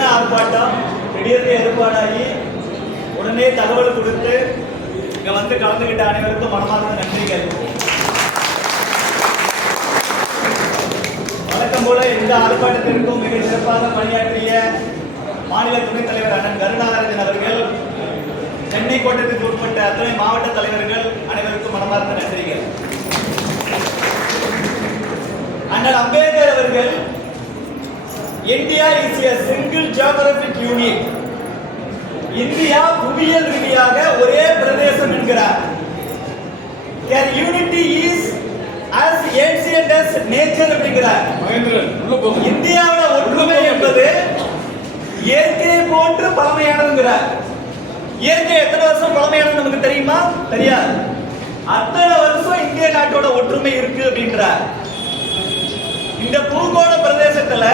என்ன ஆர்ப்பாட்டம் திடீர்னு ஏற்பாடாகி உடனே தகவல் கொடுத்து இங்க வந்து கலந்துகிட்ட அனைவருக்கும் மனமார்ந்த நன்றிகள். வழக்கம் போல இந்த ஆர்ப்பாட்டத்திற்கும் மிக சிறப்பாக பணியாற்றிய மாநில துணைத் தலைவர் அண்ணன் கருணாகரன் அவர்கள், சென்னை கோட்டத்திற்கு உட்பட்ட அத்தனை மாவட்ட தலைவர்கள் அனைவருக்கும் மனமார்ந்த நன்றிகள். அண்ணல் அம்பேத்கர் அவர்கள், India is a single geographic unit. India புவியியல் ரீதியாக ஒரே பிரதேசம் என்கிறார். Their unity is as ancient as nature அப்படிங்கிறார். இந்தியாவோட ஒற்றுமை என்பது இயற்கை போன்று பழமையானதுங்கிறார். இயற்கை எத்தனை வருஷம் பழமையானது நமக்கு தெரியுமா? தெரியாது. அத்தனை வருஷம் இந்திய நாட்டோட ஒற்றுமை இருக்கு அப்படின்றார். இந்த பூகோள பிரதேசத்துல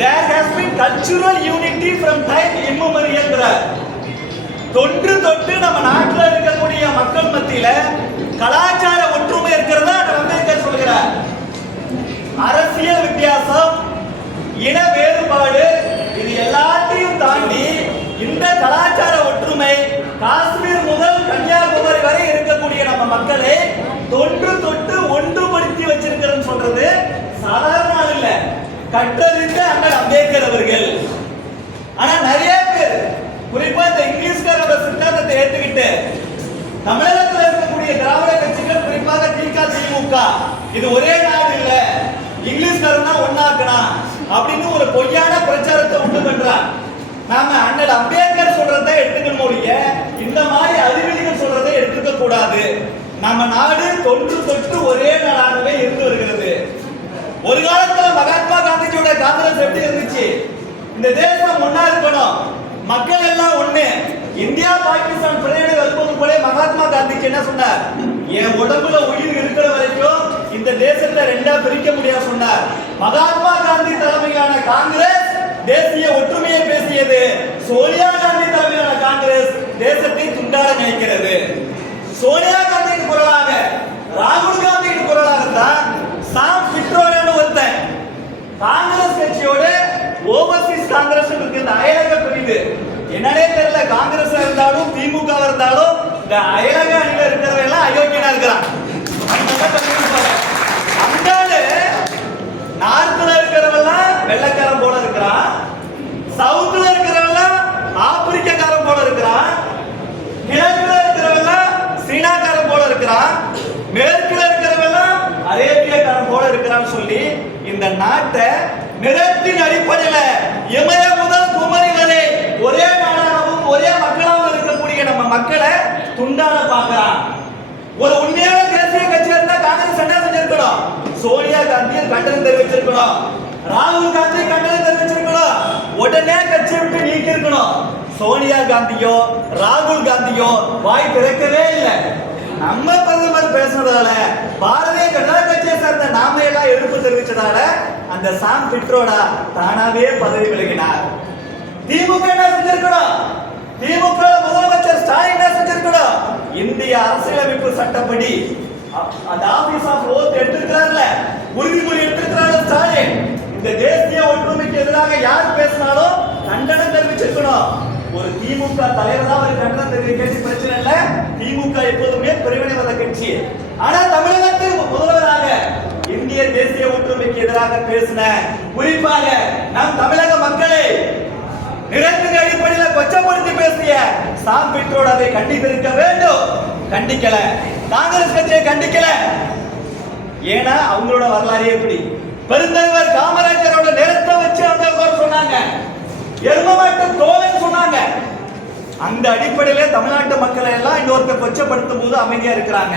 there has been cultural unity from time immemorial. தொன்று தொட்டு நம்ம நாட்டில் இருக்கக்கூடிய மக்கள் மத்தியில கலாச்சார ஒற்றுமை இருக்கிறதா அம்பேத்கர் சொல்கிறார். அரசியல் வித்தியாசம், இன வேறுபாடு, இது எல்லாத்தையும் தாண்டி இந்த கலாச்சார ஒற்றுமை காஷ்மீர் முதல் கன்னியாகுமரி வரை இருக்கக்கூடிய நம்ம மக்களை தொன்று தொட்டு ஒன்றுபடுத்தி வச்சிருக்கிறன்னு சொல்றது சாதாரண ஆள் இல்ல, கற்றறிந்த அண்ணல் அம்பேத்கர் அவர்கள். ஆனா நிறைய பேர் குறிப்பா இந்த இங்கிலீஷ்காரோட சித்தாந்தத்தை ஏற்றுக்கிட்டு தமிழகத்தில் இருக்கக்கூடிய திராவிட கட்சிகள், குறிப்பாக திமுக, இது ஒரே நாடு இல்ல, இங்கிலீஷ்காரனா ஒன்னாக்கனா அப்படின்னு ஒரு பொய்யான பிரச்சாரத்தை உண்டு பண்றான். நாம அண்ணல் அம்பேத்கர் சொல்றதை எடுத்துக்கணும் ஒழிய இந்த மாதிரி அறிவியல்கள் சொல்றதை எடுத்துக்க கூடாது. நம்ம நாடு தொன்று தொட்டு ஒரே நாடாகவே இருந்து வருகிறது. ஒரு காலத்துல மகாத்மா காந்திஜியோட காங்கிரஸ் எப்படி இருந்துச்சு? இந்த தேசம் ஒன்னா இருக்கணும், மக்கள் எல்லாம் ஒண்ணு, இந்தியா பாகிஸ்தான் பிரிவினை வரும்போது கூட மகாத்மா காந்திஜி என்ன சொன்னார்? என் உடம்புல உயிர் இருக்கிற வரைக்கும் இந்த தேசத்தை ரெண்டா பிரிக்க முடியாது சொன்னார். மகாத்மா காந்தி தலைமையிலான காங்கிரஸ் தேசிய ஒற்றுமையை பேசியது. சோனியா காந்தி தலைமையிலான காங்கிரஸ் தேசத்தை துண்டாட நினைக்கிறது. சோனியா காந்தியின் குரலாக, ராகுல் காந்தியின் குரலாக தான் சாம் பிட்ரோடான ஒருத்தன் காங்கிரஸ் கட்சியோட ஓவர்சீஸ் காங்கிரஸ் இருக்கு, இந்த அயலக பிரிவு என்னன்னே தெரியல. காங்கிரஸ் இருந்தாலும் திமுக இருந்தாலும் இந்த அயலக அணியில இருக்கிறவங்க எல்லாம் அயோக்கியனா இருக்கிறான். அந்தாண்டு நார்த்ல இருக்கிறவெல்லாம் வெள்ளக்காரன் போல இருக்கிறான், சவுத்ல இருக்கிறவெல்லாம் ஆப்பிரிக்காரன் போல இருக்கிறான், கிழக்குல இருக்கிறவெல்லாம் சீனாக்காரன் போல இருக்கிறான், மேற்குல இருக்கிறவெல்லாம் அரேபியக்காரன் போல இருக்கிறான்னு சொல்லி இந்த நாட்டை நிறத்தின் அடிப்படையில இமய முதல் குமரி வரை ஒரே நாடாகவும் ஒரே மக்களாகவும் இருக்கக்கூடிய நம்ம மக்களை துண்டாட பார்க்கிறான். ஒரு உண்மையான தேசிய கட்சி இருந்தா காங்கிரஸ் என்ன செஞ்சிருக்கணும்? சோனியா காந்தி கண்டனம் தெரிவிச்சிருக்கணும், ராகுல் காந்தி கண்டனம் தெரிவிச்சிருக்கணும், உடனே கட்சியை விட்டு நீக்கி இருக்கணும். சோனியா காந்தியோ ராகுல் காந்தியோ வாய் திறக்கவே இல்லை. நம்ம பிரதமர் பேசுனதால, பாரதிய ஜனதா கட்சியை சேர்ந்த நாம எல்லாம் எதிர்ப்பு தெரிவிச்சதால அந்த சாம் பிட்ரோடா தானாவே பதவி விலகினார். திமுக என்ன செஞ்சிருக்கணும்? திமுக முதலமைச்சர் ஸ்டாலின் என்ன செஞ்சிருக்கணும்? இந்திய அரசியலமைப்பு சட்டப்படி அந்த ஆபீஸ் ஆஃப் ஓத் எடுத்திருக்கிறார்ல, உறுதிமொழி எடுத்திருக்கிறார் ஸ்டாலின். இந்த தேசிய ஒற்றுமைக்கு எதிராக யார் பேசினாலும் கண்டனம் தெரிவிச்சிருக்கணும். ஒரு திமுக தலைவர் தான் ஒரு கண்டனம் தெரிவிக்க பிரச்சனை இல்ல, திமுக எப்போதுமே பிரிவினைவாத கட்சி. ஆனா தமிழகத்தில் முதல்வராக இந்திய தேசிய ஒற்றுமைக்கு எதிராக பேசின, குறிப்பாக நம் தமிழக மக்களை நிறத்தின் அடிப்படையில் கொச்சப்படுத்தி பேசிய சாம் பிட்ரோடாவை கண்டித்திருக்க வேண்டும். கண்டிக்கல, காங்கிரஸ் கட்சியை கண்டிக்கல. ஏன்னா அவங்களோட வரலாறு எப்படி? பெருந்தலைவர் காமராஜரோட நிறத்தை வச்சு அவங்க சொன்னாங்க, எருமமாட்டு தோலைன்னு சொன்னாங்க. அந்த அடிப்படையில தமிழ்நாட்டு மக்களை எல்லாம் இன்னொருத்தர் கொச்சப்படுத்தும் போது அமைதியா இருக்கிறாங்க.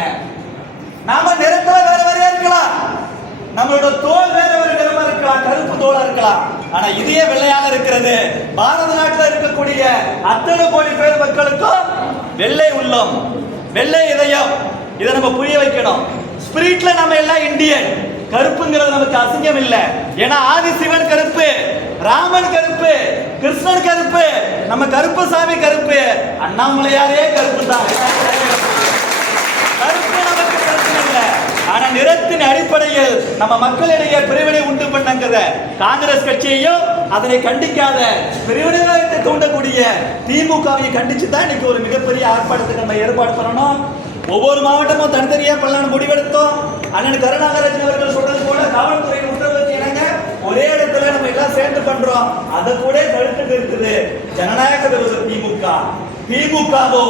நாம நிறத்துல வேற வேறையா இருக்கலாம், நம்மளோட தோல் வேற வேற நிறமா இருக்கலாம், கருப்பு தோலா இருக்கலாம். ஆனா இதே வெள்ளையாக இருக்கிறது. பாரத நாட்டில் இருக்கக்கூடிய அத்தனை கோடி பேர் மக்களுக்கும் வெள்ளை உள்ளம், வெள்ளை இதயம். இதை நம்ம புரிய வைக்கணும். ஸ்பிரிட்ல நம்ம எல்லாம் இந்தியன். கருப்புங்கிறது நமக்கு அசிங்கம் இல்லை. ஏன்னா ஆதிசிவன் கருப்பு, ராமன் கருப்பு, கிருஷ்ணன் கருப்பு, நம்ம கருப்பசாமி கருப்பு, அண்ணாமலையாரே கருப்பு தான். கருப்பு நமக்கு பிரச்சனை இல்லை. ஆனா நிறத்தின் அடிப்படையில் நம்ம மக்களிடையே பிரிவினை உண்டு பண்ணங்கிற காங்கிரஸ் கட்சியையும் அதனை கண்டிக்காத பிரிவினைவாதத்தை தூண்டக்கூடிய திமுகவை கண்டிச்சு தான் இன்னைக்கு ஒரு மிகப்பெரிய ஆர்ப்பாட்டத்துக்கு நம்ம ஏற்பாடு பண்ணணும். ஒவ்வொரு மாவட்டமும் தனித்தனியா பல்லான முடிவெடுத்தோம். அண்ணன் கருணாகராஜன் அவர்கள் சொல்றது போல காவல்துறையின் உத்தரவுக்கு இணங்க ஒரே இடத்துல நம்ம எல்லாம் சேர்ந்து பண்றோம். அதை கூட தடுத்து இருக்குது ஜனநாயக விரோத திமுக. திமுகவோ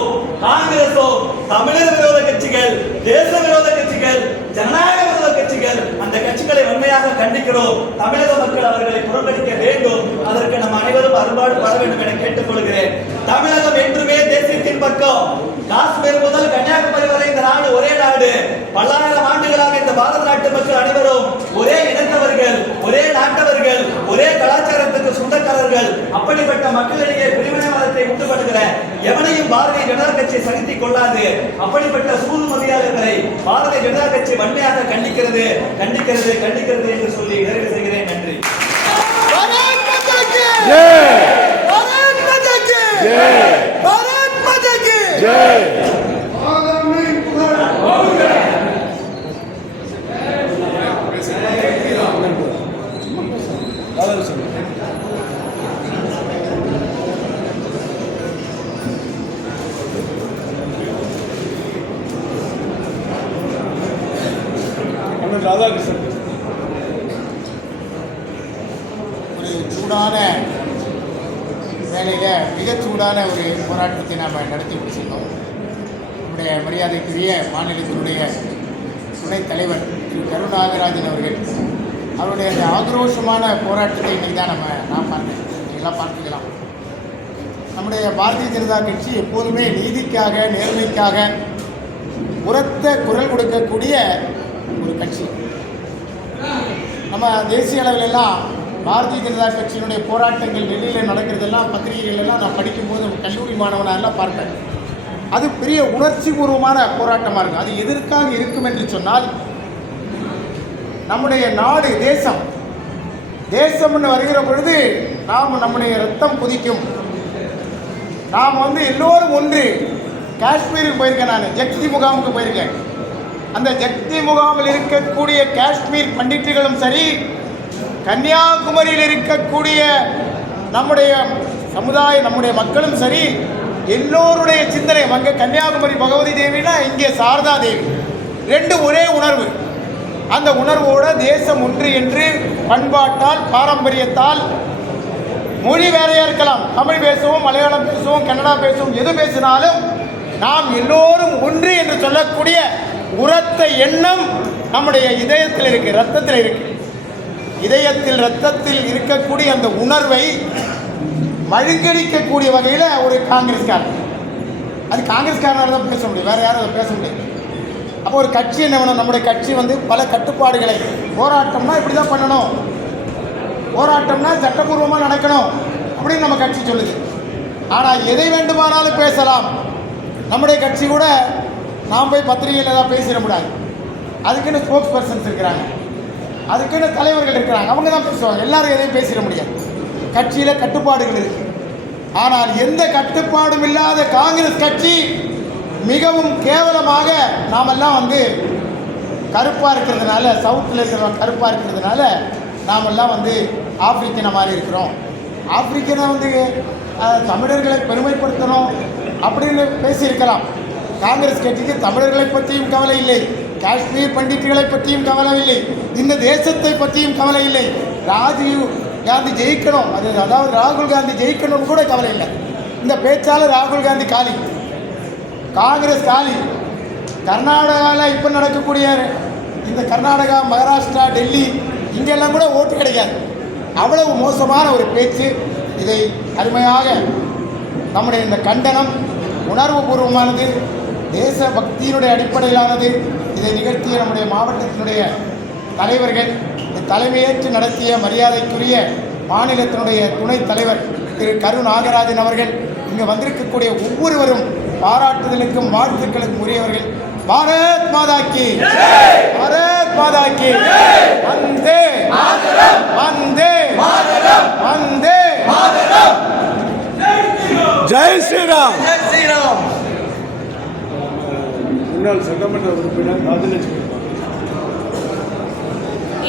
காங்கிரஸோ தமிழர் விரோத கட்சிகள், தேச விரோத கட்சிகள், ஜனநாயக விரோத கட்சிகள், அந்த கட்சிகளை வன்மையாக கண்டிக்கிறோம். தமிழக மக்கள் அவர்களை புறக்கணிக்க வேண்டும். அதற்கு நம்ம அனைவரும் அறுபாடு பட வேண்டும் என கேட்டுக்கொள்கிறேன். தமிழகம் என்றுமே தேசியத்தின் பக்கம். காஷ்மீர் முதல் கன்னியாகுமரி வரை இந்த நாடு ஒரே நாடு. பல்லாயிரம் ஆண்டுகளாக இந்த பாரத நாட்டு மக்கள் அனைவரும் ஒரே இனத்தவர்கள், ஒரே நாட்டவர்கள், ஒரே கலாச்சாரத்துக்கு சொந்தக்காரர்கள். அப்படிப்பட்ட மக்களிடையே பிரிவினைவாதத்தை உண்டுபடுகிற எவனையும் பாரதிய ஜனதா கட்சி சகித்துக் கொள்ளாது. அப்படிப்பட்ட சூதுமதியாளர்களை பாரதிய ஜனதா கட்சி வன்மையாக கண்டிக்கிறது கண்டிக்கிறது கண்டிக்கிறது என்று சொல்லி நிறைவு செய்கிறேன். நன்றி. ஒரு சூடான வேலையில மிக சூடான ஒரு போராட்டத்தை நாம் நடத்தி முடிச்சிருக்கோம். நம்முடைய மரியாதைக்குரிய மாநிலத்தினுடைய துணைத் தலைவர் திரு கருணாகராஜன் அவருடைய அந்த ஆக்ரோஷமான போராட்டத்தை இன்னைக்கு தான் நான் பார்த்தேன். எல்லாம் பார்த்துக்கலாம். நம்முடைய பாரதிய ஜனதா கட்சி எப்போதுமே நீதிக்காக, நேர்மைக்காக உரத்த குரல் கொடுக்கக்கூடிய ஒரு கட்சி. நம்ம தேசிய அளவிலெல்லாம் பாரதிய ஜனதா கட்சியினுடைய போராட்டங்கள் டெல்லியில் நடக்கிறதெல்லாம் பத்திரிகைகளெல்லாம் நான் படிக்கும்போது கல்லூரி மாணவனாக எல்லாம் பார்ப்பேன். அது பெரிய உணர்ச்சி பூர்வமான போராட்டமாக இருக்கும். அது எதற்காக இருக்கும் என்று சொன்னால், நம்முடைய நாடு தேசம்னு வருகிற பொழுது நம்முடைய ரத்தம் கொதிக்கும். நாம் எல்லோரும் ஒன்று. காஷ்மீருக்கு போயிருக்கேன், நான் ஜக்தி முகாமுக்கு போயிருக்கேன். அந்த ஜக்தி முகாமில் இருக்கக்கூடிய காஷ்மீர் பண்டிட்டுகளும் சரி, கன்னியாகுமரியில் இருக்கக்கூடிய நம்முடைய சமுதாயம், நம்முடைய மக்களும் சரி, எல்லோருடைய சிந்தனை அங்கே கன்னியாகுமரி பகவதி தேவினா இங்கே சாரதா தேவி, ரெண்டு ஒரே உணர்வு. அந்த உணர்வோட தேசம் ஒன்று என்று பண்பாட்டால், பாரம்பரியத்தால், மொழி வேறையாக இருக்கலாம், தமிழ் பேசுவோம், மலையாளம் பேசுவோம், கன்னடா பேசுவோம், எது பேசினாலும் நாம் எல்லோரும் ஒன்று என்று சொல்லக்கூடிய உரத்த எண்ணம் நம்முடைய இதயத்தில் இருக்கு, ரத்தத்தில் இருக்கு. இதயத்தில் ரத்தத்தில் இருக்கக்கூடிய அந்த உணர்வை மழுங்கடிக்கக்கூடிய வகையில் ஒரு காங்கிரஸ்காரன், அது காங்கிரஸ்காரனால தான் பேச முடியும், வேற யாரும் அதை பேச முடியாது. அப்போ ஒரு கட்சி என்ன வேணும், நம்முடைய கட்சி பல கட்டுப்பாடுகளை, போராட்டம்னா இப்படி தான் பண்ணணும், போராட்டம்னா சட்டபூர்வமாக நடக்கணும் அப்படின்னு நம்ம கட்சி சொல்லுது. ஆனால் எதை வேண்டுமானாலும் பேசலாம். நம்முடைய கட்சி கூட நாம் போய் பத்திரிகையில் ஏதாவது பேசிட முடியாது. அதுக்குன்னு ஸ்போக்ஸ் பர்சன்ஸ் இருக்கிறாங்க, அதுக்குன்னு தலைவர்கள் இருக்கிறாங்க, அவங்க தான் பேசுவாங்க. எல்லாரும் எதையும் பேசிட முடியாது. கட்சியில் கட்டுப்பாடுகள் இருக்கு. ஆனால் எந்த கட்டுப்பாடும் இல்லாத காங்கிரஸ் கட்சி மிகவும் கேவலமாக நாமெல்லாம் கருப்பாக இருக்கிறதுனால, சவுத்தில் இருக்கிற கருப்பாக இருக்கிறதுனால நாமெல்லாம் ஆப்பிரிக்கனை மாதிரி இருக்கிறோம். ஆப்பிரிக்கனை தமிழர்களை பெருமைப்படுத்தணும் அப்படின்னு பேசியிருக்கலாம். காங்கிரஸ் கட்சிக்கு தமிழர்களை பற்றியும் கவலை இல்லை, காஷ்மீர் பண்டிட்டுகளை பற்றியும் கவலை இல்லை, இந்த தேசத்தை பற்றியும் கவலை இல்லை. ராஜீவ் காந்தி ஜெயிக்கணும், அதாவது ராகுல் காந்தி ஜெயிக்கணும்னு கூட கவலை இல்லை. இந்த பேச்சாளர் ராகுல் காந்தி காலி, காங்கிரஸ் காலி. கர்நாடகாவில் இப்போ நடக்கக்கூடிய இந்த கர்நாடகா, மகாராஷ்டிரா, டெல்லி இங்கெல்லாம் கூட ஓட்டு கிடைக்காது. அவ்வளவு மோசமான ஒரு பேச்சு. இதை அருமையாக நம்முடைய இந்த கண்டனம் உணர்வு பூர்வமானது, தேச பக்தியினுடைய அடிப்படையிலானது. இதை நிகழ்த்திய நம்முடைய மாவட்டத்தினுடைய தலைவர்கள், தலைமையேற்று நடத்திய மரியாதைக்குரிய மாநிலத்தினுடைய துணைத் தலைவர் திரு கருணாகராஜன் அவர்கள், இங்கு வந்திருக்கக்கூடிய ஒவ்வொருவரும் பாராட்டுதலுக்கும் வாழ்த்துக்களுக்கும் உரியவர்கள். பாரத் மாதா கி, பாரத் மாதா கி, வந்தே வந்தே வந்தே, ஜெய் ஸ்ரீராம். ஜெய் ஸ்ரீராம். முன்னாள் சட்டமன்ற உறுப்பினர் ராஜலட்சுமி.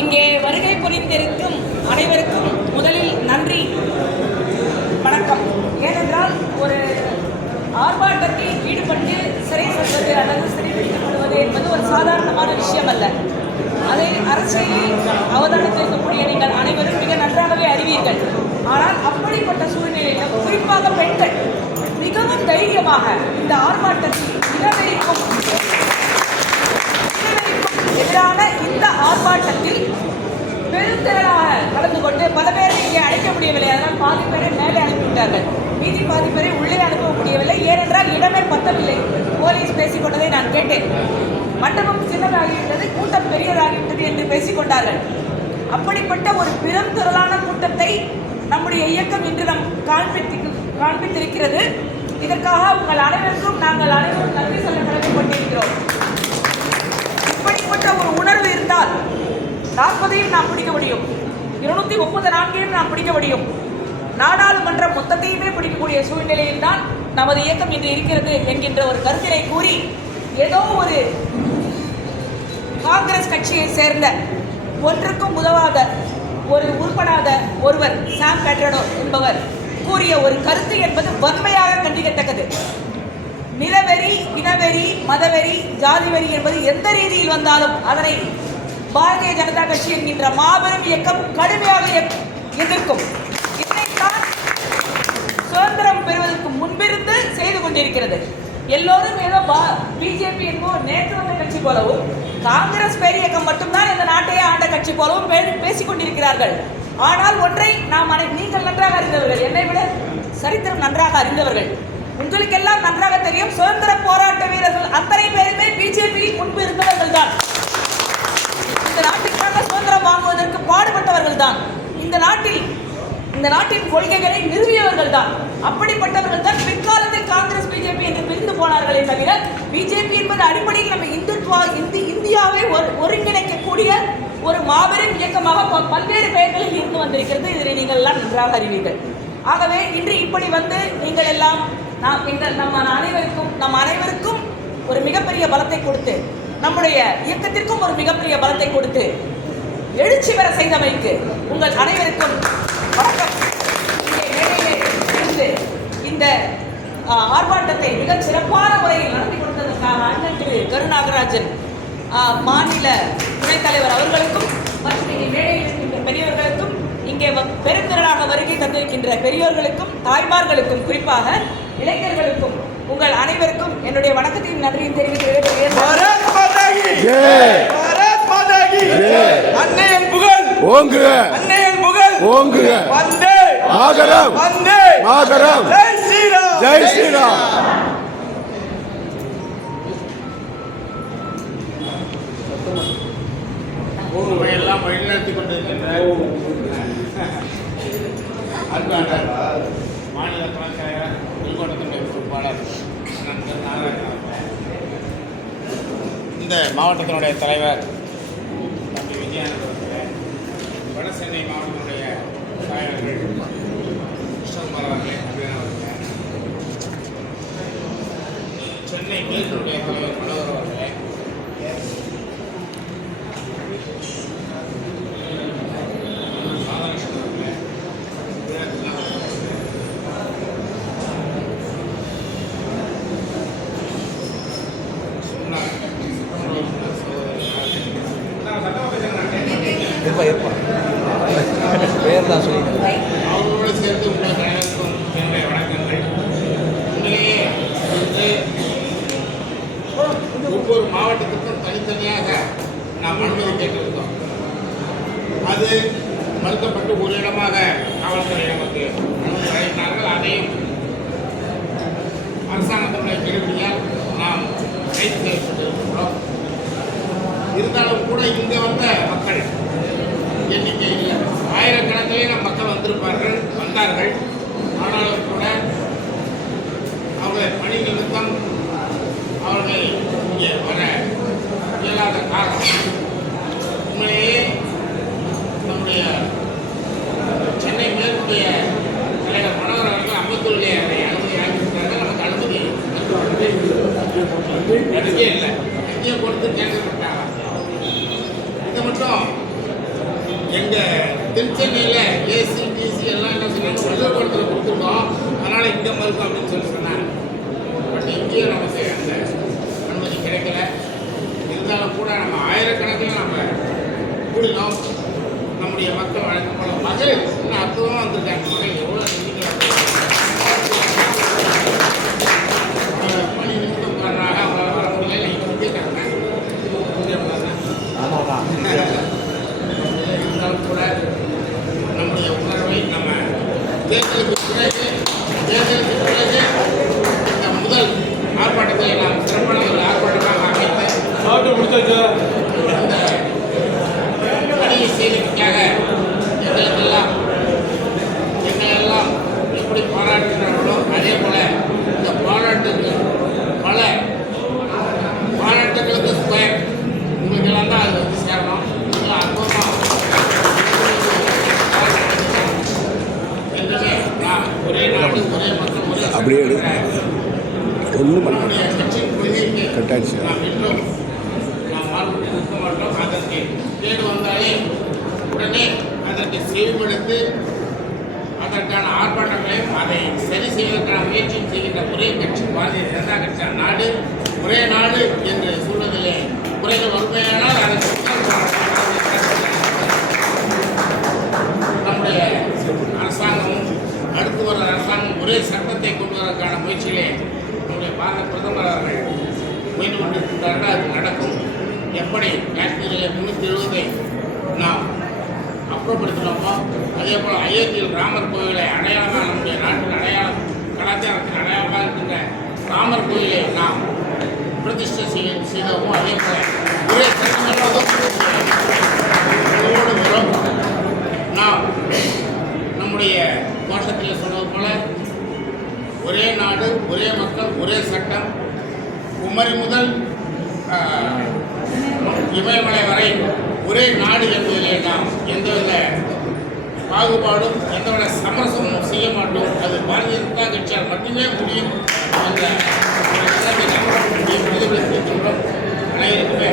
இங்கே வருகை புரிந்திருக்கும் அனைவருக்கும் முதலில் நன்றி நன்றி வணக்கம். ஏனென்றால் ஒரு ஆர்ப்பாட்டத்தில் ஈடுபட்டு சிறை செல்வது அல்லது சிறைபிடிக்கப்படுவது என்பது ஒரு சாதாரணமான விஷயம் அல்ல. அதை அரசியலில் அவதானத்தில் இருக்கக்கூடிய நீங்கள் அனைவரும் மிக நன்றாகவே அறிவீர்கள். ஆனால் அப்படிப்பட்ட சூழ்நிலையில் குறிப்பாக பெண்கள் மிகவும் தைரியமாக இந்த ஆர்ப்பாட்டத்தில் இனவெறிக்கும் எதிரான இந்த ஆர்ப்பாட்டத்தில் பெருந்திரளாக கலந்து கொண்டு பல பேரை இங்கே அழைக்க முடியவில்லை. அதனால் பாதி பேரை மேலே அனுப்பிவிட்டார்கள், மீதி பாதி பேரை உள்ளே அனுப்ப முடியவில்லை. ஏனென்றால் இடமே பத்தவில்லை. போலீஸ் பேசிக்கொண்டதை நான் கேட்டேன். மண்டபம் சின்னதாகிவிட்டது, கூட்டம் பெரியதாகிவிட்டது என்று பேசிக்கொண்டார்கள். அப்படிப்பட்ட ஒரு பெருந்திரளான கூட்டத்தை நம்முடைய இயக்கம் இன்று நம் காண்பித்திருக்கிறது. இதற்காக உங்கள் அனைவருக்கும் நாங்கள் அனைவரும் நன்றி சொல்ல கடமைப்பட்டிருக்கிறோம். இப்படிப்பட்ட ஒரு உணர்வு இருந்தால் 40ஐயும் நாம் பிடிக்க முடியும், 234ஐயும் நாம் பிடிக்க முடியும், நாடாளுமன்றம் மொத்தத்தையுமே பிடிக்கக்கூடிய சூழ்நிலையில் தான் நமது இயக்கம் இன்று இருக்கிறது என்கின்ற ஒரு கருத்தினை கூறி, ஏதோ ஒரு காங்கிரஸ் கட்சியை சேர்ந்த ஒன்றுக்கும் உதவாத ஒரு உருப்படாத ஒருவர் சாம் பெட்ரனோ என்பவர் கூறிய ஒரு கருத்து என்பது வன்மையாக கண்டிக்கத்தக்கது. நிலவெறி, இனவெறி, மதவெறி, ஜாதிவெறி என்பது எந்த ரீதியில் வந்தாலும் அதனை பாரதிய ஜனதா கட்சி என்கின்ற மாபெரும் இயக்கம் கடுமையாக எதிர்க்கும். இதைத்தான் சுதந்திரம் பெறுவதற்கு முன்பிருந்து செய்து கொண்டிருக்கிறது. எல்லோரும் ஏதோ பிஜேபி என்போர் நேற்று வந்த கட்சி போலவும், காங்கிரஸ் பேரியக்கம் மட்டும்தான் இந்த நாட்டையே ஆண்ட கட்சி போலவும் பேசிக் கொண்டிருக்கிறார்கள். ஆனால் ஒன்றை நாம் நீங்கள் நன்றாக அறிந்தவர்கள், என்னை விட சரித்திரம் நன்றாக அறிந்தவர்கள், உங்களுக்கெல்லாம் நன்றாக தெரியும். சுதந்திர போராட்ட வீரர்கள் அத்தனை பேருமே பிஜேபி முன்பு இருந்தவர்கள் தான். இந்த நாட்டிற்காக சுதந்திரம் வாங்குவதற்கு பாடுபட்டவர்கள் தான். இந்த நாட்டின் கொள்கைகளை நிறுவியவர்கள் தான். அப்படிப்பட்டவர்கள் தான் பிற்காலத்தில் காங்கிரஸ் பிஜேபி என்று பிரிந்து போனார்களே தவிர, பிஜேபி என்பது அடிப்படையில் நம்ம இந்தியாவை ஒருங்கிணைக்கக்கூடிய ஒரு மாபெரும் இயக்கமாக பல்வேறு பெயர்களில் இருந்து வந்திருக்கிறது. இதை நீங்கள் எல்லாம் நன்றாக அறிவீர்கள். ஆகவே இன்று இப்படி வந்து நீங்கள் எல்லாம் நம் அனைவருக்கும் ஒரு மிகப்பெரிய பலத்தை கொடுத்து, நம்முடைய இயக்கத்திற்கும் ஒரு மிகப்பெரிய பலத்தை கொடுத்து எழுச்சி பெற செய்தமைக்கு உங்கள் அனைவருக்கும் வணக்கம். இந்த ஆர்ப்பாட்டத்தை மிக சிறப்பான முறையில் நடத்தி கொடுத்ததற்காக அண்ணன் திரு கருநாகராஜன் மாநில துணைத் தலைவர் அவர்களுக்கும் மற்றும் இங்கே மேடையில் இருக்கின்ற பெரியவர்களுக்கும், இங்கே பெருந்திரளாக வருகை தந்திருக்கின்ற பெரியோர்களுக்கும், தாய்மார்களுக்கும், குறிப்பாக இளைஞர்களுக்கும், உங்கள் அனைவருக்கும் என்னுடைய வணக்கத்தையும் நன்றியும் தெரிவித்து அன்னையின் புகழ் ஓங்குக, அன்னையின் புகழ் ஓங்குக, வந்தே மாதரம், வந்தே மாதரம், ஜெய் ஸ்ரீராம், ஜெய் ஸ்ரீராம். எல்லாம் வழிநடத்தி கொண்டிருக்கின்ற அன்பான மாநில துணைச்செயலர், புதுக்கோட்டத்தினுடைய பொறுப்பாளர் நண்பர் நாராயணன், இந்த மாவட்டத்தினுடைய தலைவர் தம்பி விஜயானந்த் அவர்களே, வடசென்னை மாவட்டத்தினுடைய தலைவர்கள் கிருஷ்ணகுமார் அவர்களே, அபியான் அவர்களே, சென்னை மேற்குடைய தலைவர் மனோகர் அவர்களே, அவர்களோடு சேர்ந்து உங்கள் அனைவருக்கும் என்னுடைய வணக்கங்கள். உண்மையிலேயே ஒவ்வொரு மாவட்டத்திற்கும் தனித்தனியாக நாம் அனுமதி கேட்டிருந்தோம். அது மறுக்கப்பட்டு ஒரு இடமாக காவல்துறை நமக்கு அனுமதி வழங்கினார்கள். அதையும் அரசாங்கத்தினுடைய கேள்வியால் நாம் கைது செய்யப்பட்டிருக்கிறோம். இருந்தாலும் கூட இங்கே வந்த மக்கள் எண்ணிக்கை இல்லை, ஆயிரக்கணக்கிலே நம் மக்கள் வந்தார்கள். ஆனாலும் கூட அவர்கள் பணி நிமித்தம் அவர்கள் இங்கே வர இயலாத காரணம், உண்மையிலேயே நம்முடைய சென்னை மேற்குடைய தலைவர் மனோகர் அவர்கள் அம்பத்தூரிலே அதை அனுமதி ஆகிவிட்டார்கள். நமக்கு அனுமதி கிடைக்கவே இல்லை, எங்கேயோ கொடுத்து கேட்கப்பட்டாங்க. இது மட்டும் எங்கள் திருச்சென்னையில் ஏசி டிசி எல்லாம் என்ன நாங்கள் பள்ளிக்கூடத்தில் கொடுத்துருக்கோம், அதனால இங்கே மறுக்கும் அப்படின்னு சொன்னாங்க. பட் இங்கேயும் நமக்கு அந்த அனுமதி கிடைக்கல. இருந்தாலும் கூட நம்ம ஆயிரக்கணக்கில் நம்ம கூடினோம். நம்முடைய மக்கள் வழக்கம் போல மகளிர் இன்னும் அற்புதமாக வந்திருக்காங்க. மகளிர் எவ்வளோ பணி நிமித்தம் வர்றாங்க, அவங்க வர முடியல, இங்கே முடிக்கிறாங்க. இருந்தாலும் கூட நம்முடைய உணர்வை நம்ம தேர்தலுக்கு பிறகு இந்த முதல் ஆர்ப்பாட்டத்தை நாம் சிறப்பான ஒரு ஆர்ப்பாட்டமாக அமைத்து இந்த பணியை செய்வதற்காக எங்களெல்லாம் எப்படி பாராட்டுகிறார்களோ அதே போல இந்த பாராட்டுக்கு பல பாராட்டுகளுக்கு ஸ்கொயர் உங்களுக்கெல்லாம் தான் அது வந்து சேரணும். இதெல்லாம் அற்புதமாக என்றுமே நான் ஒரே நாடு ஒரே மக்கள் ஒரே அப்படியே எடு. ஒன்றும் பண்ண நம்முடைய கட்சியின் கொள்கைக்கு கட்டாச்சு. நாம் என்றும் நாம் மாறுபட்டு நிற்க மாட்டோம். அதற்கு கேடு வந்தாலே உடனே அதற்கு செவிமடுத்து அதற்கான ஆர்ப்பாட்டங்களையும் அதை சரி செய்வதற்கான முயற்சியும் செய்கின்ற ஒரே கட்சி பாரதிய ஜனதா கட்சி. நாடு ஒரே நாடு என்று சொல்வதிலே குறைகள் வறுமையானால் அதற்கு நம்முடைய அரசாங்கமும் அடுத்து வர அரசாங்கம் ஒரே சட்டத்தை கொண்டு வருவதற்கான முயற்சியிலே நம்முடைய பாரத பிரதமர் அவர்கள் முயன்று கொண்டிருக்கிறார்கள். அது நடக்கும். எப்படி காஷ்மீரில் 370 நாம் அப்புறப்படுத்தினோமோ அதே போல் அயோத்தியில் ராமர் கோயிலை அடையாளமாக நம்முடைய நாட்டின் அடையாளம் கலாச்சாரத்தின் அடையாளமாக இருக்கின்ற ராமர் கோயிலை நாம் பிரதிஷ்டை செய்தோமோ அதே போல ஒரே சட்டங்களோடு நாம் நம்முடைய கோஷத்தில் சொன்னது போல ஒரே நாடு ஒரே மக்கள் ஒரே சட்டம், குமரி முதல் இமயமலை வரை ஒரே நாடு என்பதிலே நாம் எந்தவித பாகுபாடும் எந்தவித சமரசமும் செய்ய மாட்டோம். அது பாரதிய ஜனதா கட்சியால் மட்டுமே முடியும் என்ற பிரதிபலித்திருக்கின்றோம். அனைவருக்குமே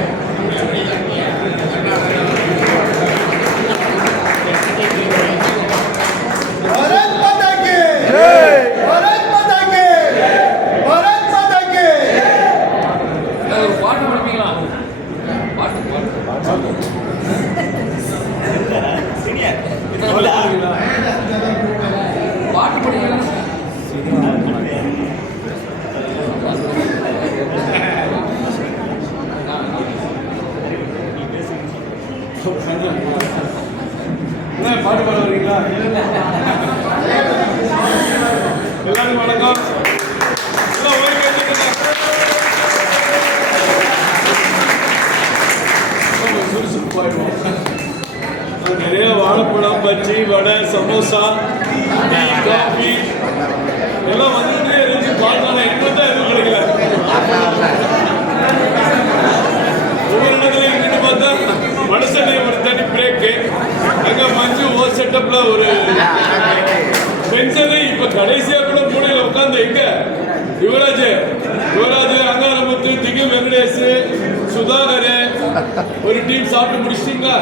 பாட்டு பாட வரீங்களா? எல்லாருக்கும் வணக்கம். சுறுசுறுப்பாயிடுவோம். நிறைய வாழைப்பழம், பஜ்ஜி, வடை, சமோசா, டீ, காஃபி எல்லாம் வந்துகிட்டே இருந்துச்சு. பார்த்தாலும் எங்கே தான் எதுவும் கிடைக்கல. ஒவ்வொரு இடத்துலையும் எங்கிட்ட பார்த்தா மனுஷனை ஒரு தனி பிரேக்கு, அங்கே மஞ்சு ஓ செட்டப்ல ஒரு பென்ஷனு. இப்போ கடைசியாக கூட மூலையில் உட்காந்து எங்க யுவராஜ் அங்காரமுத்து, திகு வெங்கடேஷ், சுதாகர் ஒரு டீம் சாப்பிட்டு முடிச்சிட்டீங்களா?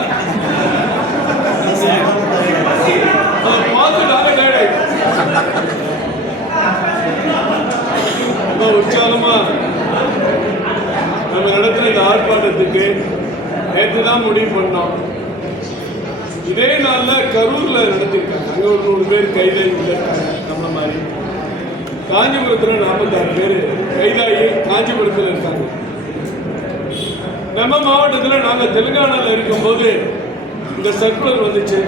அதை பார்த்து நாங்க டயர்ட் ரொம்ப உற்சாகமா நம்ம நடத்துற இந்த ஆர்ப்பாட்டத்துக்கு நேற்று தான் முடிவு பண்ணோம். இதே நாளில் கரூர்ல நடத்திருக்காங்க. அங்கே ஒரு 100 பேர் கைதாகி இருக்காங்க. நம்ம மாதிரி காஞ்சிபுரத்தில் 46 பேர் கைதாகி காஞ்சிபுரத்தில் இருக்காங்க. நம்ம மாவட்டத்தில் நாங்கள் தெலுங்கானாவில் இருக்கும்போது இந்த சர்க்குலர் வந்துச்சு.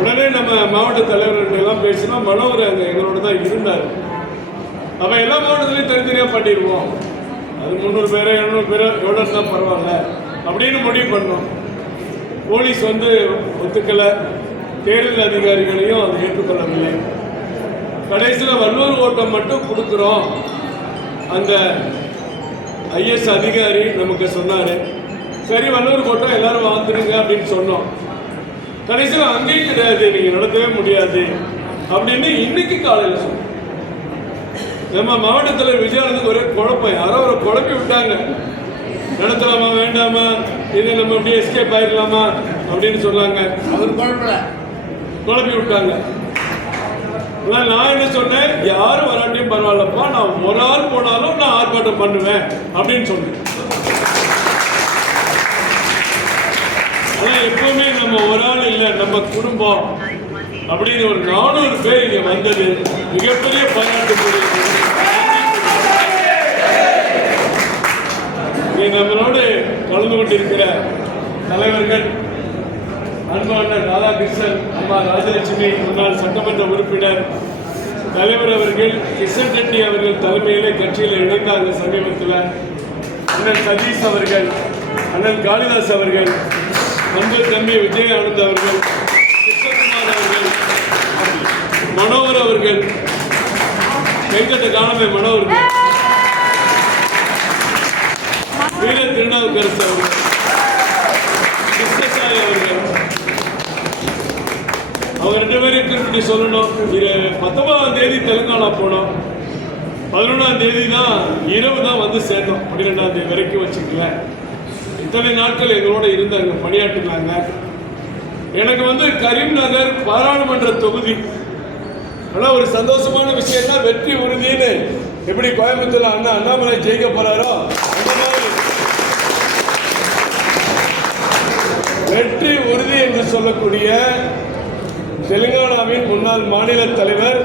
உடனே நம்ம மாவட்ட தலைவர்களெல்லாம் பேசினா மனோகர் அங்கே எங்களோட தான் இருந்தார். அப்போ எல்லா மாவட்டத்திலையும் தனித்தனியாக பண்ணிடுவோம். அது 300 பேரோ 200 பேரோ எவ்வளோ இருந்தால் பரவாயில்ல அப்படின்னு முடிவு பண்ணோம். போலீஸ் வந்து ஒத்துக்கலை, தேர்தல் அதிகாரிகளையும் அதை ஏற்றுக்கொள்ளவில்லை. கடைசியில் வள்ளுவர் ஓட்டம் மட்டும் கொடுக்குறோம். அந்த ஐஎஸ் அதிகாரி நமக்கு சொன்னார், சரி வள்ளுவர் ஓட்டம் எல்லாரும் வாழ்ந்துருங்க அப்படின்னு சொன்னோம். கடைசியில் அங்கேயும் கிடையாது, நீங்கள் நடத்தவே முடியாது அப்படின்னு இன்னைக்கு காலையில் சொன்னோம். நம்ம மாவட்ட தலைவர் விஜயானந்துக்கு ஒரே குழப்பம், யாரோ ஒரு குழப்பி விட்டாங்க. நடத்தலாமா வேண்டாமா, இதை நம்ம அப்படியே எஸ்கேப் ஆயிடலாமா அப்படின்னு சொன்னாங்க. அவர் குழப்பி விட்டாங்க. நான் என்ன சொன்னேன், யாரும் வராட்டியும் பரவாயில்லப்பா, நான் ஒரு ஆள் போனாலும் நான் ஆர்ப்பாட்டம் பண்ணுவேன் அப்படின்னு சொன்னேன். ஆனா எப்பவுமே நம்ம ஒரு ஆள் இல்லை, நம்ம குடும்பம் அப்படின்னு ஒரு 400 பேர் இங்க வந்தது மிகப்பெரிய பாராட்டு. நம்மளோடு கலந்து கொண்டிருக்கிற தலைவர்கள் அன்பான ராதாகிருஷ்ணன், அம்மா ராஜலட்சுமி, முன்னாள் சட்டமன்ற உறுப்பினர் தலைவர் அவர்கள், கிஷன் ரெட்டி அவர்கள் தலைமையிலே கட்சியில் இணைந்தாங்க சமீபத்தில். அண்ணன் சதீஷ் அவர்கள், அண்ணன் காளிதாஸ் அவர்கள், அன்பு தம்பி விஜய் ஆனந்த் அவர்கள், கிருஷ்ணகுமார் அவர்கள், மனோகர் அவர்கள், வெங்கட்ட காணமே மனோகர், வீர திருநாவுக்கரசு அவர்கள், கிருஷ்ணசாமி அவர்கள், அவங்க 2 பேரையும் திருப்பி சொல்லணும். 19ஆம் தேதி தெலுங்கானா போனோம், 11ஆம் தேதி தான் இரவு தான் வந்து சேர்ந்தோம். 12ஆம் தேதி வரைக்கும் வச்சுக்கல. இத்தனை நாட்கள் எங்களோட இருந்தாங்க, பணியாற்றினாங்க. எனக்கு வந்து கரீம்நகர் பாராளுமன்ற தொகுதி. ஆனால் ஒரு சந்தோஷமான விஷயம்னா வெற்றி உறுதின்னு எப்படி கோயம்புத்தூர்ல அண்ணாமலை ஜெயிக்க போறாரோ அந்த மாதிரி வெற்றி உறுதி என்று சொல்லக்கூடிய தெலுங்கானாவின் முன்னாள் மாநில தலைவர்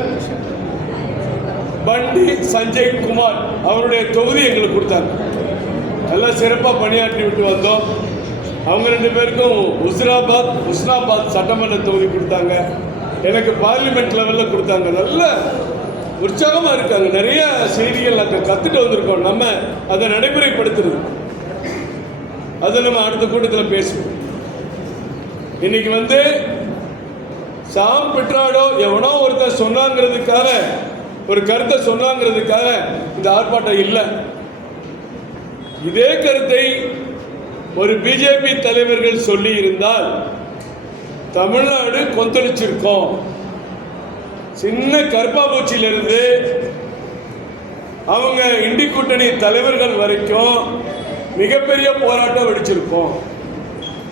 பண்டி சஞ்சய் குமார் அவருடைய தொகுதி எங்களுக்கு கொடுத்தாங்க. நல்லா சிறப்பாக பணியாற்றி விட்டு வந்தோம். அவங்க 2 பேருக்கும் உஸ்னாபாத் சட்டமன்ற தொகுதி கொடுத்தாங்க. எனக்கு பார்லிமெண்ட் லெவலில் கொடுத்தாங்க. நல்ல உற்சாகமாக இருக்காங்க. நிறைய செய்திகள் அங்கே கற்றுட்டு வந்திருக்கோம். நம்ம அதை நடைமுறைப்படுத்துறது, அதை நம்ம அடுத்த கூட்டத்தில் பேசுவோம். இன்னைக்கு வந்து சாம் பிட்ராடோ எவனோ ஒருத்தர் சொன்னாங்கிறதுக்காக, ஒரு கருத்தை சொன்னாங்கிறதுக்காக இந்த ஆர்ப்பாட்டம் இல்லை. இதே கருத்தை ஒரு பிஜேபி தலைவர்கள் சொல்லி இருந்தால் தமிழ்நாடு கொந்தளிச்சிருக்கோம். சின்ன கருப்பாம்பூச்சியிலிருந்து அவங்க இண்டி கூட்டணி தலைவர்கள் வரைக்கும் மிகப்பெரிய போராட்டம் வெடிச்சிருக்கோம்.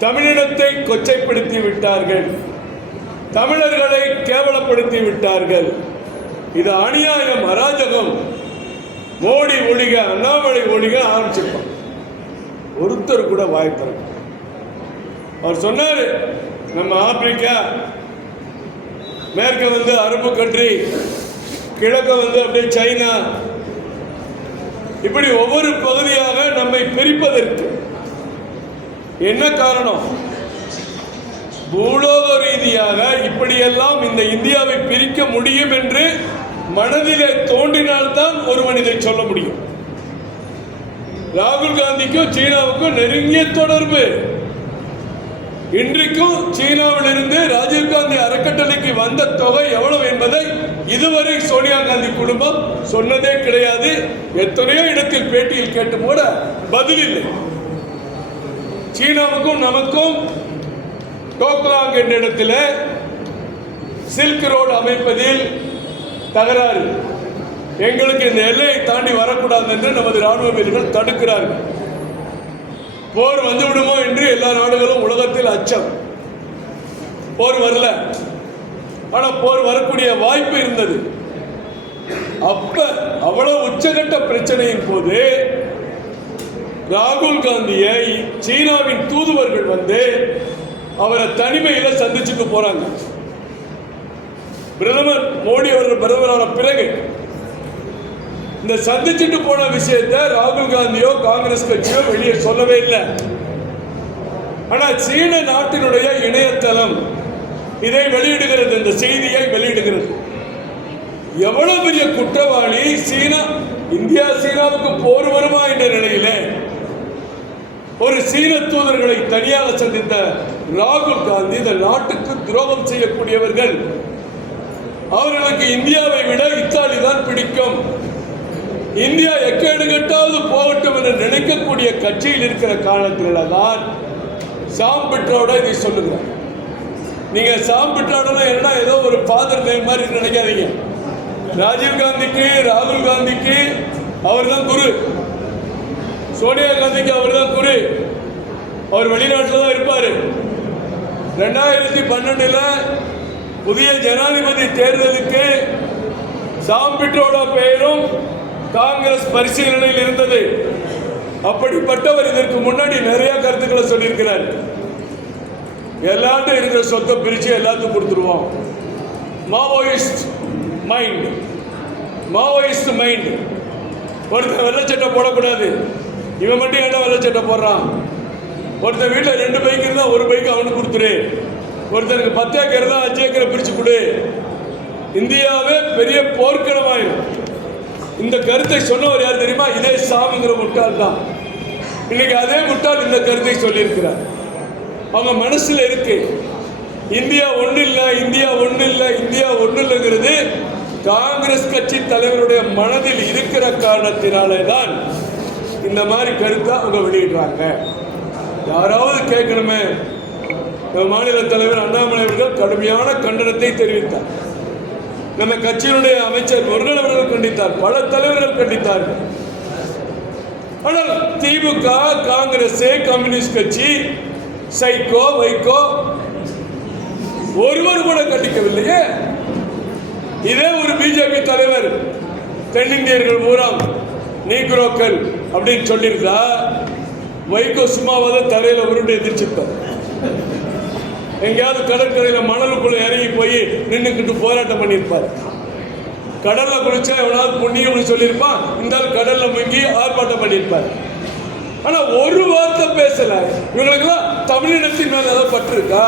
தமிழினத்தை கொச்சைப்படுத்தி விட்டார்கள், தமிழர்களை கேவலப்படுத்தி விட்டார்கள். இது அநியாயம், அராஜகம். மோடி ஒழிக, அண்ணாமலை ஒழிக ஆரம்பிச்சிருக்கோம். ஒருத்தர் கூட வாய்ப்பு. அவர் சொன்னார், நம்ம ஆப்பிரிக்கா மேற்க வந்து அரபு கண்ட்ரி, கிழக்க வந்து அப்படியே சைனா, இப்படி ஒவ்வொரு பகுதியாக நம்மை பிரிப்பதற்கு என்ன காரணம்? பூலோக ரீதியாக இப்படியெல்லாம் இந்த இந்தியாவை பிரிக்க முடியும் என்று மனதிலே தோன்றினால்தான் ஒருவன் இதை சொல்ல முடியும். ராகுல் காந்திக்கும் சீனாவுக்கும் நெருங்கிய தொடர்பு. இன்றைக்கும் சீனாவிலிருந்து ராஜீவ்காந்தி அறக்கட்டளைக்கு வந்த தொகை எவ்வளவு என்பதை இதுவரை சோனியா காந்தி குடும்பம் சொன்னதே கிடையாது. எத்தனையோ இடத்தில் பேட்டியில் கேட்டு கூட பதில் இல்லை. சீனாவுக்கும் நமக்கும் டோக்லாங் என்ற இடத்தில் சில்க் ரோடு அமைப்பதில் தகராறு. எங்களுக்கு இந்த எல்லையை தாண்டி வரக்கூடாது என்று நமது ராணுவ வீரர்கள் தடுக்கிறார்கள். போர் வந்துவிடுமோ என்று எல்லா நாடுகளும் உலகத்தில் அச்சம். போர் வரல, ஆனால் போர் வரக்கூடிய வாய்ப்பு இருந்தது. அப்ப அவ்வளவு உச்சகட்ட பிரச்சனையின் போது ராகுல் காந்தியை சீனாவின் தூதுவர்கள் வந்து அவரை தனிமையில் சந்திச்சுட்டு போறாங்க. பிரதமர் மோடி அவர்கள் பிரதமரான பிறகு இந்த சந்திச்சுட்டு போன விஷயத்தை ராகுல் காந்தியோ காங்கிரஸ் கட்சியோ வெளியே சொல்லவே இல்லை. ஆனா சீன நாட்டினுடைய இணையதளம் இதை வெளியிடுகிறது, இந்த செய்தியை வெளியிடுகிறது. எவ்வளவு பெரிய குற்றவாளி சீனா! இந்தியா சீனாவுக்கு போர் வருமா என்ற நிலையிலே ஒரு சீன தூதர்களை தனியாக சந்தித்த ராகுல் காந்தி இந்த நாட்டுக்கு துரோகம் செய்யக்கூடியவர்கள். அவர்களுக்கு இந்தியாவை விட இத்தாலி தான் பிடிக்கும். இந்தியா எக்கேடு கட்டாவது போகட்டும் என்று நினைக்கக்கூடிய கட்சியில் இருக்கிற காரணத்தினால்தான் சாம் பிட்ரோட இதை சொல்லுகிறார். நீங்க சாம் பிட்ரோட என்ன ஏதோ ஒரு ஃபாதர் நேம் மாதிரி நினைக்காதீங்க. ராஜீவ் காந்திக்கு, ராகுல் காந்திக்கு அவர் தான் குரு, சோனியா காந்திக்கு அவர் தான் குரு. அவர் வெளிநாட்டில் தான் இருப்பார். 2012 புதிய ஜனாதிபதி தேர்தலுக்கு சாம் பிட்ரோடா பெயரும் காங்கிரஸ் பரிசீலனையில் இருந்தது. அப்படிப்பட்டவர் இதற்கு முன்னாடி நிறைய கருத்துக்களை சொல்லியிருக்கிறார். எல்லாத்தையும் இருக்கிற சொத்தை பிரித்து எல்லாத்துக்கும் கொடுத்துருவோம். Maoist mind. ஒருத்தன் வெள்ளச்சட்டை போடக்கூடாது, இவன் மட்டும் ஏன்னா வெள்ளச்சட்டை போடுறான். ஒருத்தன் வீட்டில் 2 பைக் இருந்தால் 1 பைக் அவனுக்கு கொடுத்துரு. ஒருத்தனுக்கு 10 ஏக்கர் தான் 5 ஏக்கரை பிரித்து கொடு. இந்தியாவே பெரிய போர்க்களமாயிரும். இந்த கருத்தை சொன்னவர் யார் தெரியுமா? இதே சாமிங்கிற முட்டாள் தான். இன்னைக்கு அதே முட்டாள் இந்த கருத்தை சொல்லியிருக்கிறார். அவங்க மனசுல இருக்கு இந்தியா ஒண்ணு இல்லைங்கிறது காங்கிரஸ் கட்சி தலைவருடைய மனதில் இருக்கிற காரணத்தினாலே தான் இந்த மாதிரி கருத்தை அவங்க வெளியிடுறாங்க. யாராவது கேட்கணுமே. மாநில தலைவர் அண்ணாமலை அவர்கள் கடுமையான கண்டனத்தை தெரிவித்தார். நம்ம கட்சியினுடைய அமைச்சர் முருகன் அவர்கள் கண்டித்தார். பல தலைவர்கள் கண்டித்தார்கள். ஆனால் திமுக, காங்கிரஸ், கம்யூனிஸ்ட் கட்சி, சைக்கோ, வைகோ ஒருவர் கூட கண்டிக்கவில்லையே. இதே ஒரு பிஜேபி தலைவர் தென்னிந்தியர்கள் மூலம் நீக்ரோக்கள் அப்படின்னு சொல்லியிருந்தா வைகோ சும்மாவாத தலையில உருண்டு எதிர்ச்சிப்பார். எங்கேயாவது கடற்கரையில் மணலுக்குள்ள இறங்கி போய் நின்றுக்கிட்டு போராட்டம் பண்ணியிருப்பார். கடல்ல குளிச்சா எவனாவது புண்ணியம்னு சொல்லியிருப்பான். இந்த கடல்ல முங்கி ஆர்ப்பாட்டம் பண்ணியிருப்பார். ஆனா ஒரு வார்த்தை பேசல. இவங்களுக்கெல்லாம் தமிழினத்தின் மேல ஏதாவது பற்று இருக்கா?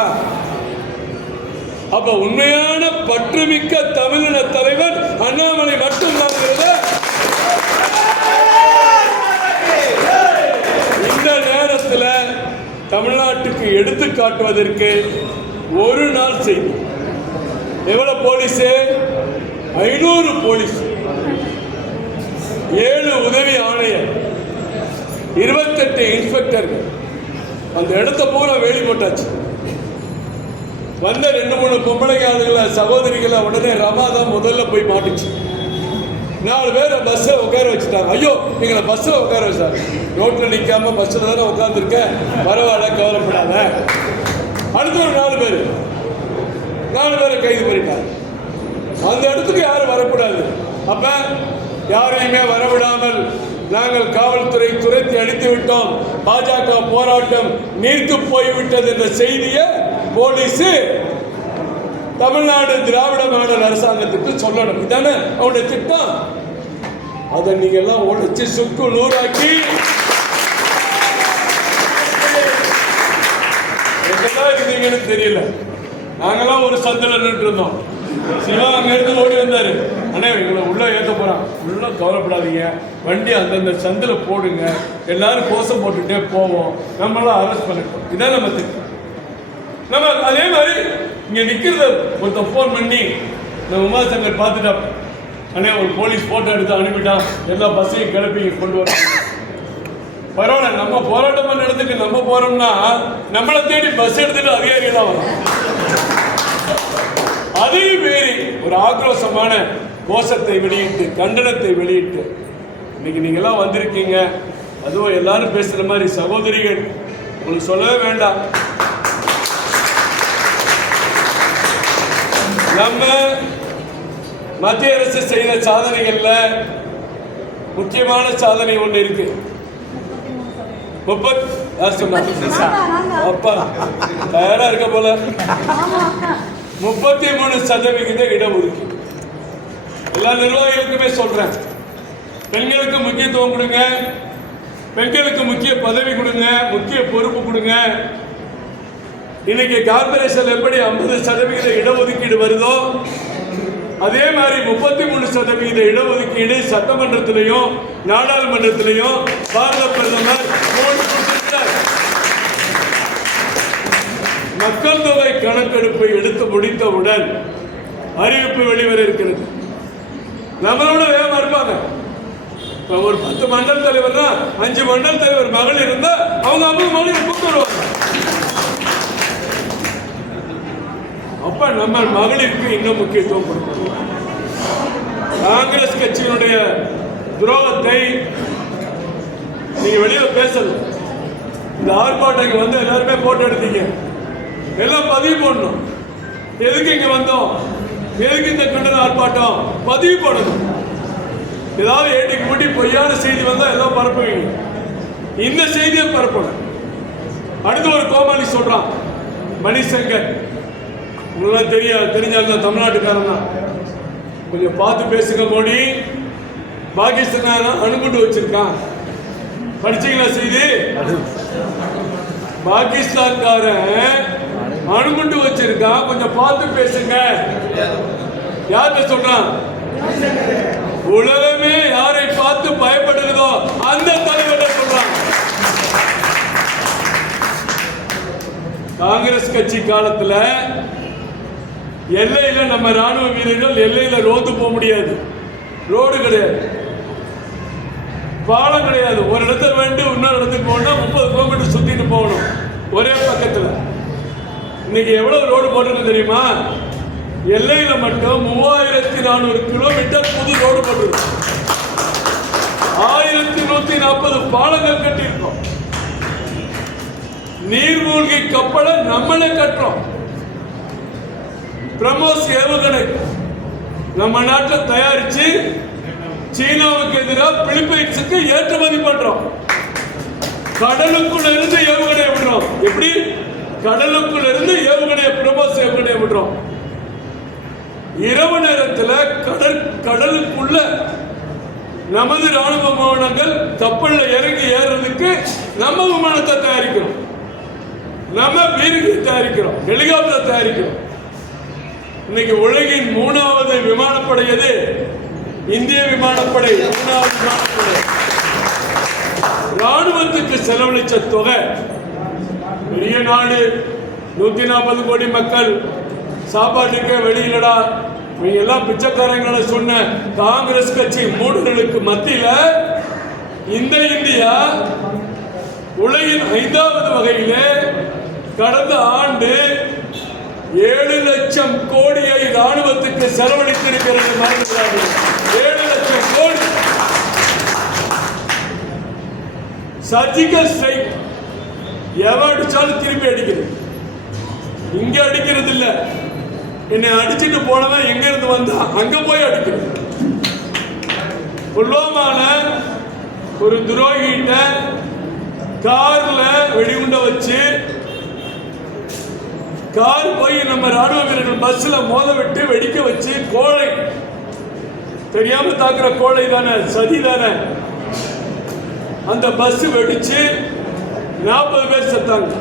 அப்ப உண்மையான பற்றுமிக்க தமிழின தலைவர் அண்ணாமலை மட்டும்தான். இந்த நேரத்தில் தமிழ்நாட்டுக்கு எடுத்து காட்டுவதற்கு ஒரு நாள் செய்தி. எவ்வளவு போலீஸ்? 500 போலீஸ், 7 உதவி ஆணையர், 28 இன்ஸ்பெக்டர்கள். அந்த இடத்த பூரா வேலி போட்டாச்சு. வந்த 2-3 பொம்பளை ஆளுகளை, சகோதரிகளை உடனே ரமா தான் முதல்ல போய் மாட்டுச்சு. 4 பேரை பஸ்ஸில் உட்கார வச்சுட்டாங்க. ஐயோ, எங்களை பஸ்ஸில் உட்கார வச்சாங்க. ரோட்டில் நிற்காம பஸ்ஸில் தானே உட்காந்துருக்கேன், பரவாயில்ல, கவலைப்படாத. அடுத்து ஒரு 4 பேரை கைது பண்ணிட்டாங்க. அந்த இடத்துக்கு யாரும் வரக்கூடாது. அப்ப யாரையுமே வரவிடாமல் நாங்கள் காவல்துறை துரத்தி அடித்து விட்டோம், பாஜக போராட்டம் நீர்த்து போய்விட்டது என்ற செய்தியை போலீஸ் தமிழ்நாடு திராவிட மாடல் அரசாங்கத்துக்கு சொல்லணும். இதானே அவருடைய திட்டம். அதை நீங்க எல்லாம் உடைச்சு சுக்கு நூறாக்கி எங்கெல்லாம் இருந்தீங்கன்னு தெரியல. நாங்கெல்லாம் ஒரு சந்தில நின்று இருந்தோம். சிவா அங்க இருந்து ஓடி வந்தாரு. அண்ணே, இவங்களை உள்ள ஏற்ற போறான், உள்ள கவலைப்படாதீங்க, வண்டி அந்தந்த சந்தில போடுங்க, எல்லாரும் கோஷம் போட்டுட்டே போவோம், நம்மளாம் அரெஸ்ட் பண்ணிட்டோம். இதான் நம்ம திட்டம். நம்ம அதே மாதிரி இங்க நிக்கிறத ஒருத்தர் போன் பண்ணி நம்ம உமாசங்கர் பார்த்துட்டா, அண்ணே ஒரு போலீஸ் போட்டோ எடுத்து அனுப்பிட்டான், எல்லா பஸ்ஸையும் கிளப்பி கொண்டு வர. பரவாயில்ல, நம்ம போராட்டம் பண்ண இடத்துக்கு நம்ம போறோம்னா நம்மளை தேடி பஸ் எடுத்துட்டு அதிகாரிகள் தான் வரும். அதையும் மீறி ஒரு ஆக்ரோஷமான கோஷத்தை வெளியிட்டு, கண்டனத்தை வெளியிட்டு இன்னைக்கு நீங்க எல்லாம் வந்திருக்கீங்க. அதுவும் எல்லாரும் பேசுற மாதிரி சகோதரிகள், உங்களுக்கு சொல்லவே வேண்டாம். நம்ம மத்திய அரசு செய்த சாதனைகள்ல முக்கியமான சாதனை ஒண்ணு இருக்கு. 33% இடஒதுக்கீடு. எல்லா நிர்வாகிகளுக்குமே சொல்றேன், பெண்களுக்கு முக்கியத்துவம் கொடுங்க, பெண்களுக்கு முக்கிய பதவி கொடுங்க, முக்கிய பொறுப்பு கொடுங்க. இன்னைக்கு கார்பரேஷன் எப்படி 50% இடஒதுக்கீடு வருதோ அதே மாதிரி 33% இடஒதுக்கீடு சட்டமன்றத்திலையும் நாடாளுமன்றத்திலையும் பாரத பிரதமர் கொடுத்திருக்கிறார். மக்கள் தொகை கணக்கெடுப்பை எடுத்து முடித்தவுடன் அறிவிப்பு வெளிவர இருக்கிறது. நம்மளோட வேகமா இருப்பாங்க. ஒரு 10 மண்டல் தலைவர்னா 5 மண்டல் தலைவர் மகளிர் இருந்தா அவங்க 50 மகளிர் கூட்டு வருவாங்க. அப்ப நம்ம மகளிருக்கு இன்னும் முக்கியத்துவம் கொடுக்கணும். காங்கிரஸ் கட்சியினுடைய துரோகத்தை நீங்க வெளியில பேசணும். இந்த ஆர்ப்பாட்டம் வந்து எல்லாருமே போட்டோ எடுத்தீங்க, எல்லாம் பதிவு போடணும். எதுக்கு இங்க வந்தோம், எதுக்கு இந்த கண்டன ஆர்ப்பாட்டம் பதிவு போடணும். ஏதாவது ஏட்டிக்கு முட்டி பொய்யான செய்தி வந்தா ஏதோ பரப்புவீங்க, இந்த செய்தியை பரப்பணும். அடுத்து ஒரு கோமாளி சொல்றான், மணிசங்கர், உங்களுக்கு தெரிஞ்சாலும் தமிழ்நாட்டுக்காரன் தான், கொஞ்சம் பார்த்து பேசுங்க மோடி, பாகிஸ்தான் அணுகுண்டு வச்சிருக்கான். படிச்சீங்களா செய்தி? பாகிஸ்தான்காரன் அணுகுண்டு வச்சிருக்கான், கொஞ்சம் பார்த்து பேசுங்க. யார்கிட்ட சொல்றான்? உலகமே யாரை பார்த்து பயப்படுகிறதோ அந்த தலைவரை சொல்றான். காங்கிரஸ் கட்சி காலத்துல எல்லையில நம்ம ராணுவ வீரர்கள் எல்லையில ரோந்து போக முடியாது, ரோடு கிடையாது, பாலம் கிடையாது. ஒரு இடத்துல வேண்டி இன்னொரு இடத்துக்கு போகணும்னா 30 கிலோமீட்டர் சுத்திட்டு போகணும் ஒரே பக்கத்துல. இன்னைக்கு எவ்வளவு ரோடு போட்டிருக்கு தெரியுமா? எல்லையில மட்டும் 3400 கிலோமீட்டர் புது ரோடு போட்டிருக்கு, 1140 பாலங்கள் கட்டியிருக்கோம். நீர்மூழ்கி கப்பலை நம்மளே கட்டுறோம். பிரம்மோஸ் ஏவுகணை நம்ம நாட்டில் தயாரிச்சு சீனாவுக்கு எதிராக பிலிப்பைன்ஸுக்கு ஏற்றுமதி பண்றோம். கடலுக்குள்ள இருந்து ஏவுகணையை விடுறோம். எப்படி? கடலுக்குள்ள இருந்து ஏவுகணையை, பிரம்மோஸ் ஏவுகணையை விடுறோம். இரவு நேரத்தில் கடலுக்குள்ள நமது ராணுவ விமானங்கள் கப்பல்ல இறங்கி ஏறுறதுக்கு நம்ம விமானத்தை தயாரிக்கிறோம், நம்ம பீரங்கி தயாரிக்கிறோம், ஹெலிகாப்டர் தயாரிக்கிறோம். இன்னைக்கு உலகின் 3வது விமானப்படை எது? இந்திய விமானப்படை 3வது விமானப்படை. ராணுவத்துக்கு செலவழிச்ச தொகை பெரிய நாடு, 140 கோடி மக்கள், சாப்பாட்டுக்கு வெளியிலடா, இவங்க எல்லாம் பிச்சைக்காரங்களை சொன்ன காங்கிரஸ் கட்சி மூடர்களுக்கு மத்தியில இந்த இந்தியா உலகின் 5வது வகையிலே கடந்த ஆண்டு 7 லட்சம் கோடியை ராணுவத்துக்கு செலவழித்திருக்கிறது. 7 லட்சம் கோடி. சர்ஜிக்கல் ஸ்ட்ரைக் எவன் அடிச்சாலும் திருப்பி அடிக்கிறது, இங்க அடிக்கிறது இல்ல. என்னை அடிச்சுட்டு போனவன் எங்க இருந்து வந்தா அங்க போய் அடிக்கிறது. புல்வாமால ஒரு துரோகிட்ட கார்ல வெடிகுண்ட வச்சு கார் போய் நம்ம ராணுவ வீரர்கள் பஸ்ல மோத விட்டு வெடிக்க வச்சு, கோழை தெரியாம தாக்குற கோழை தானே, சதி தானே, அந்த பஸ் வெடிச்சு 40 பேர் செத்தாங்க.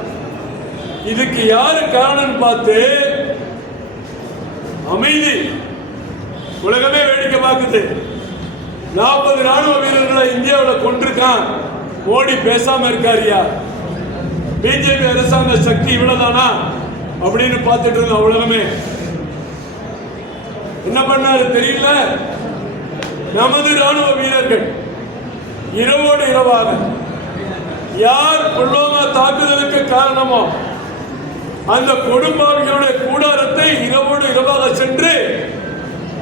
இதுக்கு யாரு காரணம் பார்த்து அமைதி உலகமே வேடிக்கை பார்க்குது. 40 ராணுவ வீரர்களை இந்தியாவில் கொண்டிருக்கான், மோடி பேசாம இருக்காரியா? பிஜேபி அரசாங்க சக்தி இவ்வளவுதானா அப்படின்னு பார்த்துட்டு இருந்த உலகமே என்ன பண்ணாரு தெரியல. நமது ராணுவ வீரர்கள் இரவோடு இரவாக யார் புல்வாமா தாக்குதலுக்கு காரணமோ அந்த கொடும்பாவிகளுடைய கூடாரத்தை இரவோடு இரவாக சென்று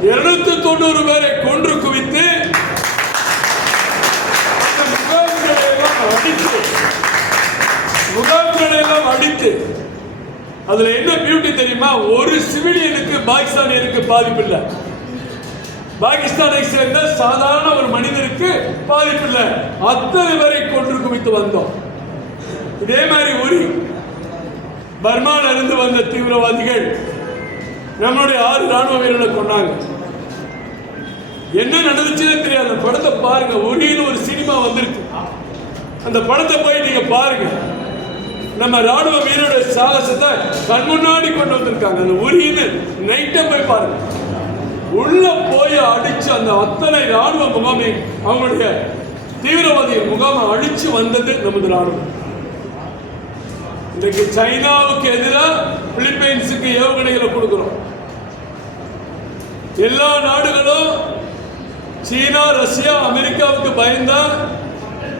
290 பேரை கொன்று குவித்து முகாம்களை எல்லாம் அடித்து, அதுல என்ன பியூட்டி தெரியுமா? ஒரு சிவிலியனுக்கு பாகிஸ்தானியருக்கு பாதிப்பு இல்லை, பாகிஸ்தானை சேர்ந்த சாதாரண ஒரு மனிதருக்கு பாதிப்பு இல்லை. அத்தனை பேரை கொன்று குவித்து வந்தோம். இதே மாதிரி உரி பர்மால இருந்து வந்த தீவிரவாதிகள் நம்மளுடைய 6 ராணுவ வீரர்களை கொண்டாங்க. என்ன நடந்துச்சுன்னே தெரியாது. அந்த படத்தை பாருங்க, உரின்னு ஒரு சினிமா வந்திருக்கு, அந்த படத்தை போய் நீங்க பாருங்க. நம்ம ராணுவ வீரருடைய சாகசத்தை கண் முன்னாடி கொண்டு வந்திருக்காங்க. அந்த உரின்னு நைட்டை போய் பாருங்க. உள்ள போய் அடிச்சு அந்த அத்தனை ராணுவ முகாமை, அவங்களுடைய தீவிரவாதிகள் முகாமை அடிச்சு வந்தது நமது ராணுவம். இன்றைக்கு சைனாவுக்கு எதிராக பிலிப்பைன்ஸுக்கு ஏவுகணைகளை கொடுக்கிறோம். எல்லா நாடுகளும் சீனா, ரஷ்யா, அமெரிக்காவுக்கு பயந்தா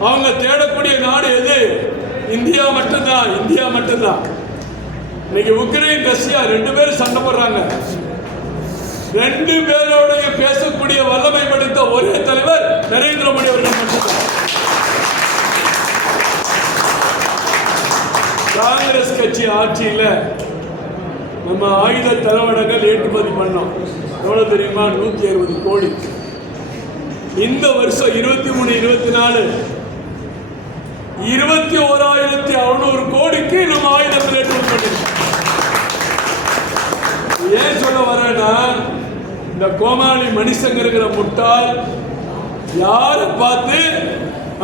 அவங்க தேடக்கூடிய நாடு எது? இந்தியா மட்டும்தான், இந்தியா மட்டும்தான். இன்னைக்கு உக்ரைன், ரஷ்யா 2 பேரும் சண்டை போடுறாங்க. 2 பேரோடைய பேசக்கூடிய வல்லமை படைத்த ஒரே தலைவர் நரேந்திர மோடி அவர்கள் மட்டும்தான். காங்கிரஸ் கட்சி ஆட்சியில் நம்ம ஆயுத தளவாடங்கள் ஏற்றுமதி பண்ணோம். எவ்வளவு தெரியுமா? 160 கோடி. இந்த வருஷம் 23, 24 21,600 கோடிக்கு நம்ம ஆயுதங்கள் ஏற்றுமதி பண்ணிருக்கோம். ஏன் சொல்ல வரேன்னா, இந்த கோமாளி மனுஷங்கிற முட்டாள் யாரை பார்த்து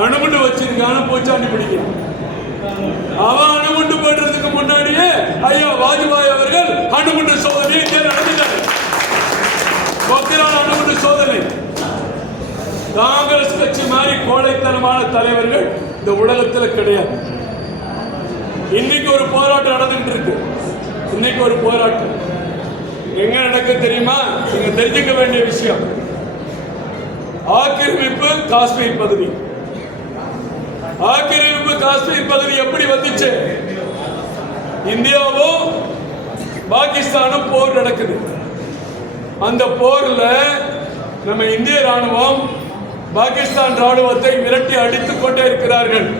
அணுகுண்டு வச்சிருக்கான்னு பூச்சாண்டி பிடிக்கிறான். அவன் அணுகுண்டு போடுறதுக்கு முன்னாடியே ஐயா வாஜ்பாய் அவர்கள் அணுகுண்டு சோதனையை நடத்தினார். அணுகுண்டு சோதனை. காங்கிரஸ் கட்சி மாதிரி கோழைத்தனமான தலைவர்கள் இந்த உலகத்தில் கிடையாது. இன்னைக்கு ஒரு போராட்டம் நடந்துட்டு இருக்கு. இன்னைக்கு ஒரு போராட்டம் எங்க நடக்க தெரியுமா? நீங்க தெரிஞ்சுக்க வேண்டிய விஷயம். ஆக்கிரமிப்பு காஷ்மீர் பகுதி. ஆக்கிரமிப்பு காஷ்மீர் பகுதி எப்படி வந்துச்சு? இந்தியாவும் பாகிஸ்தானும் போர் நடக்குது. அந்த போர்ல நம்ம இந்திய ராணுவம் பாகிஸ்தான் ராணுவத்தை விரட்டி அடித்துக் கொண்டே இருக்கிறார்கள்.